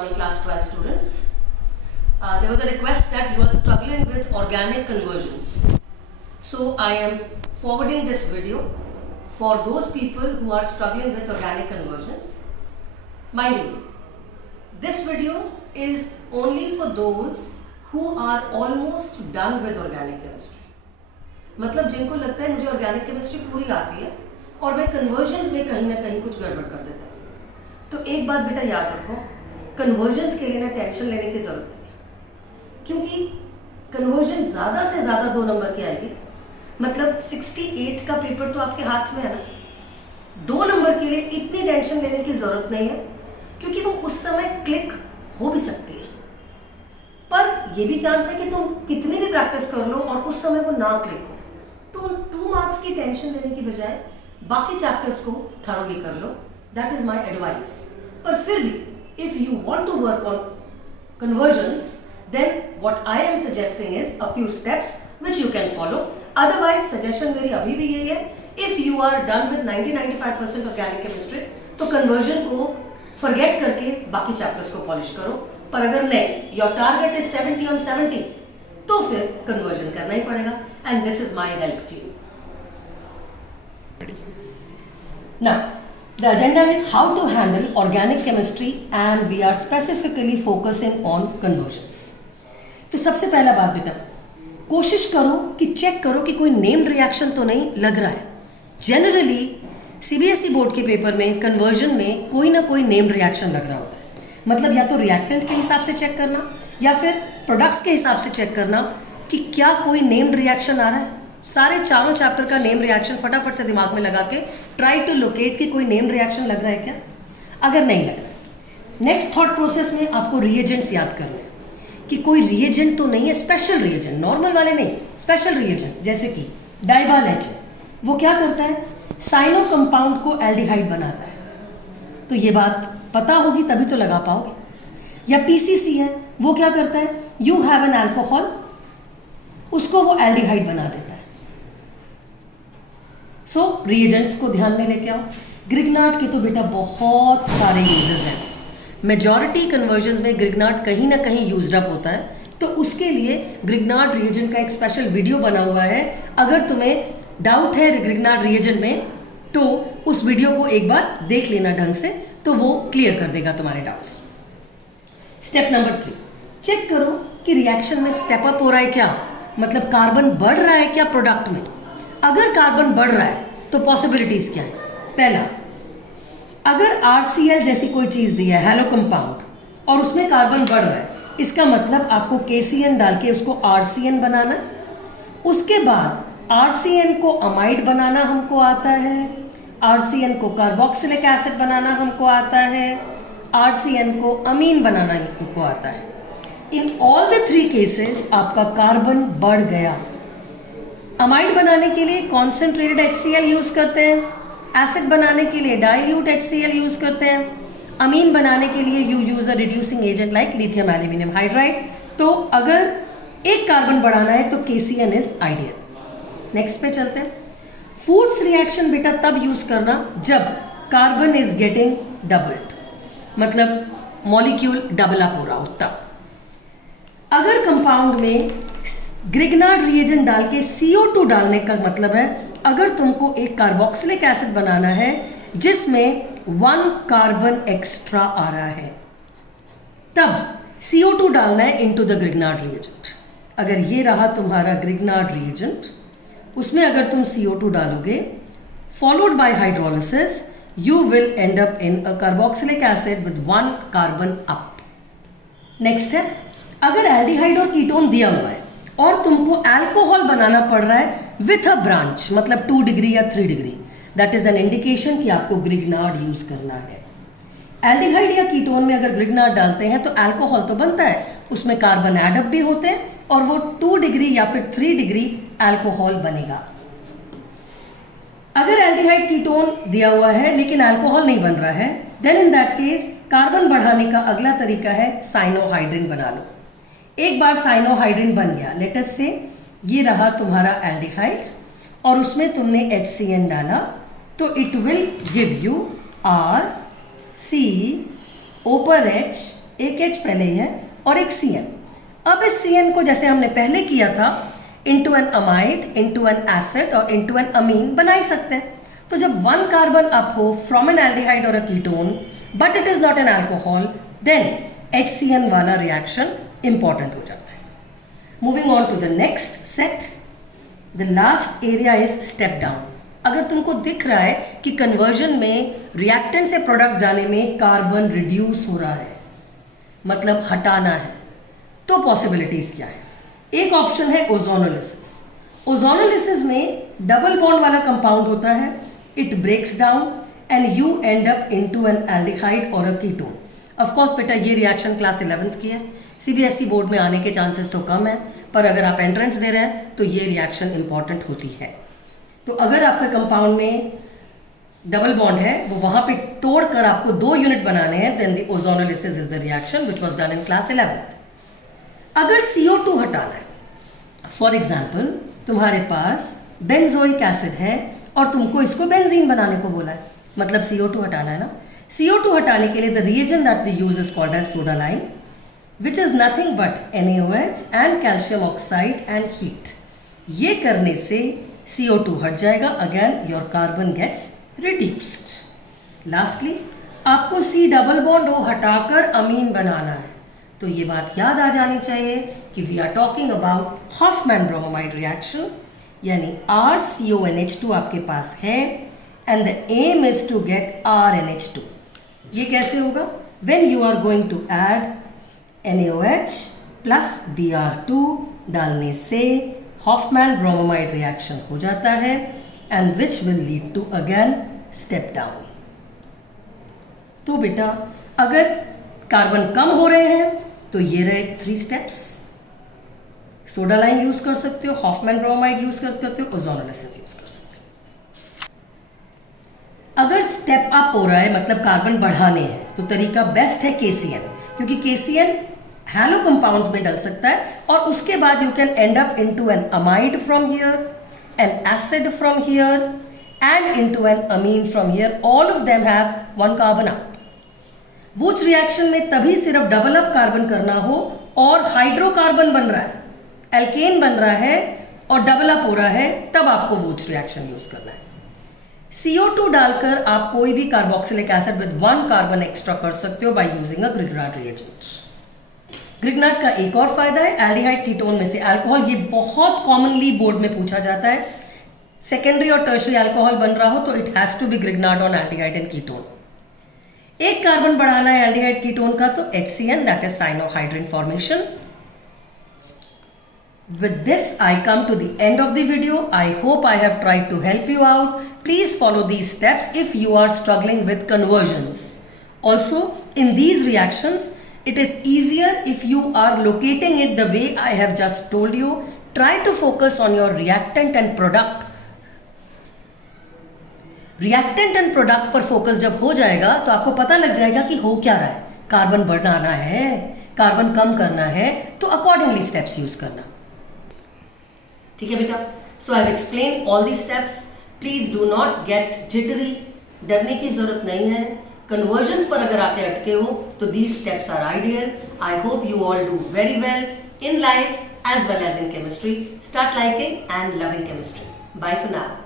morning class 12 students. There was a request that you are struggling with organic conversions. So I am forwarding this video for those people who are struggling with organic conversions. Mind you, this video is only for those who are almost done with organic chemistry. मतलब जिनको लगता है मुझे organic chemistry पूरी आती है और मैं कन्वर्जन्स में कहीं ना कहीं कुछ गड़बड़ कर देता हूँ। तो एक बात बेटा याद रखो, कन्वर्जन्स के लिए ना टेंशन लेने की ज़रूरत नहीं है, क्योंकि कन्वर्जन ज़्यादा से ज़्यादा 2 नंबर की आएगी। मतलब 68 का पेपर तो आपके हाथ में है ना, 2 नंबर के लिए इतनी टेंशन लेने की ज़रूरत नहीं है, क्योंकि वो उस समय क्लिक हो भी सकती है, पर ये भी चांस है कि तुम कितनी भी प्रैक्टिस कर लो और उस समय वो ना क्लिक हो। तो 2 मार्क्स की टेंशन लेने की बजाय बाकी चैप्टर्स को थरोली कर लो, दैट इज माई एडवाइस। पर फिर भी if you want to work on convergence, then what I am suggesting is a few steps which you can follow. Otherwise suggestion मेरी अभी भी यही है, if you are done with 90-95% organic chemistry तो conversion को फॉरगेट करके बाकी chapters को पॉलिश करो। पर अगर नहीं, योर टारगेट इज 70 on 70, तो फिर कन्वर्जन करना ही पड़ेगा, and this is my help to you. Now, the agenda is how to handle organic chemistry and we are specifically focusing on conversions. तो सबसे पहला बात बेटा, कोशिश करो कि चेक करो कि कोई नेम्ड रिएक्शन तो नहीं लग रहा है। जनरली सीबीएसई बोर्ड के पेपर में कन्वर्जन में कोई ना कोई नेम्ड रिएक्शन लग रहा होता है। मतलब या तो रिएक्टेंट के हिसाब से चेक करना या फिर प्रोडक्ट्स के हिसाब से चेक करना कि क्या कोई नेम्ड रिएक्शन आ रहा है। सारे चारों चैप्टर का नेम रिएक्शन फटाफट से दिमाग में लगा के ट्राई टू लोकेट कि कोई नेम रिएक्शन लग रहा है क्या। अगर नहीं लग रहा है, नेक्स्ट थॉट प्रोसेस में आपको रिएजेंट्स याद करने हैं कि कोई रिएजेंट तो नहीं है, स्पेशल रिएजेंट, नॉर्मल वाले नहीं, स्पेशल रिएजेंट जैसे कि डाइबाल एच है, वो क्या करता है, साइनो कंपाउंड को एल्डिहाइड बनाता है। तो ये बात पता होगी तभी तो लगा पाओगे। या पीसीसी है, वो क्या करता है, यू हैव एन अल्कोहल, उसको वो एल्डिहाइड बना देता है। सो रिएजेंट्स को ध्यान में लेके आओ। ग्रिग्नार्ड के तो बेटा बहुत सारे यूजेस हैं। मेजॉरिटी कन्वर्जन्स में ग्रिग्नार्ड कहीं ना कहीं यूज्ड अप होता है, तो उसके लिए ग्रिग्नार्ड रिएजेंट का एक स्पेशल वीडियो बना हुआ है। अगर तुम्हें डाउट है ग्रिग्नार्ड रिएजेंट में तो उस वीडियो को एक बार देख लेना ढंग से, तो वो क्लियर कर देगा तुम्हारे डाउट्स। स्टेप नंबर 3, चेक करो कि रिएक्शन में स्टेप अप हो रहा है क्या, मतलब कार्बन बढ़ रहा है क्या प्रोडक्ट में। अगर कार्बन बढ़ रहा है तो पॉसिबिलिटीज क्या है। पहला, अगर RCl जैसी कोई चीज दी है, हेलो कंपाउंड, और उसमें कार्बन बढ़ रहा है, इसका मतलब आपको KCN डाल के उसको RCN बनाना। उसके बाद RCN को अमाइड बनाना हमको आता है, RCN को कार्बोक्सिलिक एसिड बनाना हमको आता है, RCN को अमीन बनाना हमको आता है। इन ऑल द 3 केसेस आपका कार्बन बढ़ गया। अमाइड बनाने के लिए कॉन्सेंट्रेटेड HCl यूज करते हैं, एसिड बनाने के लिए डाइल्यूट HCl यूज करते हैं, अमीन बनाने के लिए you use a reducing agent like lithium aluminium hydride. तो अगर एक कार्बन बढ़ाना है तो KCN इज आइडियल। नेक्स्ट पे चलते हैं। फूड्स रिएक्शन बेटा तब यूज करना जब कार्बन इज गेटिंग डबल्ड, मतलब मॉलिक्यूल डबल अप हो रहा हो तब। अगर कंपाउंड में ग्रिग्नार्ड रिएजेंट डाल के CO2 डालने का मतलब है, अगर तुमको एक कार्बोक्सिलिक एसिड बनाना है जिसमें 1 कार्बन एक्स्ट्रा आ रहा है, तब CO2 डालना है इनटू द ग्रिग्नार्ड रिएजेंट। अगर ये रहा तुम्हारा ग्रिग्नार्ड रिएजेंट, उसमें अगर तुम CO2 डालोगे followed by hydrolysis, you will and up in a carboxylic acid with 1 carbon up. Next है, अगर एल्डिहाइड और कीटोन दिया हुआ है और तुमको अल्कोहल बनाना पड़ रहा है विथ अ ब्रांच, मतलब 2 डिग्री या 3 degree, that is an indication कि आपको ग्रिग्नार्ड यूज करना है। एल्डिहाइड या कीटोन में अगर ग्रिग्नार्ड डालते हैं तो अल्कोहल तो बनता है, उसमें कार्बन एडअप भी होते हैं और वो 2 डिग्री या फिर 3 डिग्री अल्कोहल बनेगा। अगर एल्डिहाइड कीटोन दिया हुआ है लेकिन अल्कोहल नहीं बन रहा है, then in that case carbon बढ़ाने का अगला तरीका है साइनोहाइड्रिन बना लो। एक बार साइनोहाइड्रिन बन गया, लेट अस से ये रहा तुम्हारा एल्डिहाइड और उसमें तुमने HCN डाला, तो it will give you R C ऊपर H एक H पहले ही है और एक CN। अब इस CN को जैसे हमने पहले किया था into an amide, into an acid और इंटू एन अमीन बना ही सकते हैं। तो जब वन कार्बन अप हो फ्रॉम एन एल्डिहाइड और a ketone but it is not an alcohol, then HCN वाला रिएक्शन इंपॉर्टेंट हो जाता है। Moving on to the next set, the last area is step down. अगर तुमको दिख रहा है कि कन्वर्जन में रिएक्टेंट से प्रोडक्ट जाने में कार्बन रिड्यूस हो रहा है, मतलब हटाना है, तो पॉसिबिलिटीज क्या है? एक ऑप्शन है ओजोनोलिसिस। ओजोनोलिसिस में डबल बॉन्ड वाला कंपाउंड होता है, it breaks down and you end up into an aldehyde और अ कीटोन। ऑफ कोर्स बेटा ये रिएक्शन क्लास 11th की है, CBSE बोर्ड में आने के चांसेस तो कम है, पर अगर आप एंट्रेंस दे रहे हैं तो ये रिएक्शन इंपॉर्टेंट होती है। तो अगर आपके कंपाउंड में डबल बॉन्ड है, वो वहां पे तोड़कर आपको 2 यूनिट बनाने हैं, then the ozonolysis is the reaction which was done in class 11th। अगर CO2 हटाना है, फॉर एग्जाम्पल तुम्हारे पास बेंजोइक एसिड है और तुमको इसको बेंजीन बनाने को बोला है, मतलब CO2 हटाना है ना। CO2 हटाने के लिए the reagent that we use is called as soda lime, which is nothing but NaOH and calcium oxide and heat. ये करने से CO2 हट जाएगा, again your carbon gets reduced. Lastly आपको C डबल बॉन्ड O हटाकर अमीन बनाना है, तो ये बात याद आ जानी चाहिए कि we are talking about Hofmann bromamide reaction, यानी RCONH2 आपके पास है and the aim is to get RNH2। ये कैसे होगा? When you are going to add NaOH plus Br2 डालने से हॉफमैन ब्रोमोमाइड रिएक्शन हो जाता है and which will lead to again step down. तो बेटा अगर कार्बन कम हो रहे हैं तो ये रहे 3 स्टेप्स। सोडा लाइम यूज कर सकते हो, हॉफमैन ब्रोमाइड यूज कर सकते हो, ओजोनोलिसिस यूज कर सकते हो। अगर स्टेप अप हो रहा है मतलब कार्बन बढ़ाने हैं, तो तरीका बेस्ट है KCN, क्योंकि KCN हैलो कंपाउंड्स में डल सकता है और उसके बाद you can end up into an amide from here, an acid from here and into an amine from here. All of them have 1 carbon up. Which reaction में तभी सिर्फ डबल अप कार्बन करना हो और हाइड्रोकार्बन बन रहा है, alkene बन रहा है और डबल अप हो रहा है, तब आपको वुच रिएक्शन यूज करना है। CO2 डालकर आप कोई भी carboxylic acid with 1 carbon extra कर सकते हो by using a Grignard reagent. Grignard का एक और फायदा है, एल्डिहाइड कीटोन में से अल्कोहल, ये बहुत कॉमनली बोर्ड में पूछा जाता है। सेकेंडरी और टर्शरी अल्कोहल बन रहा हो तो it has to be Grignard on aldehyde and ketone. एक कार्बन बढ़ाना है एल्डिहाइड कीटोन का तो HCN, that is cyanohydrin formation. With this, I come to the end of the video. I hope I have tried to help you out. Please follow these steps if you are struggling with conversions. Also, in these reactions, it is easier if you are locating it the way I have just told you. Try to focus on your reactant and product. Reactant and product पर focus जब हो जाएगा तो आपको पता लग जाएगा कि हो क्या रहा है। कार्बन बढ़ाना है, कार्बन कम करना है, तो अकॉर्डिंगली स्टेप्स यूज करना। ठीक है बेटा, so I have explain all the steps. Please do not get jittery, डरने की जरूरत नहीं है। कन्वर्जन्स पर अगर आके अटके हो तो these steps are ideal. I hope you all do very well in life as well as in chemistry. Start liking and loving chemistry. Bye for now.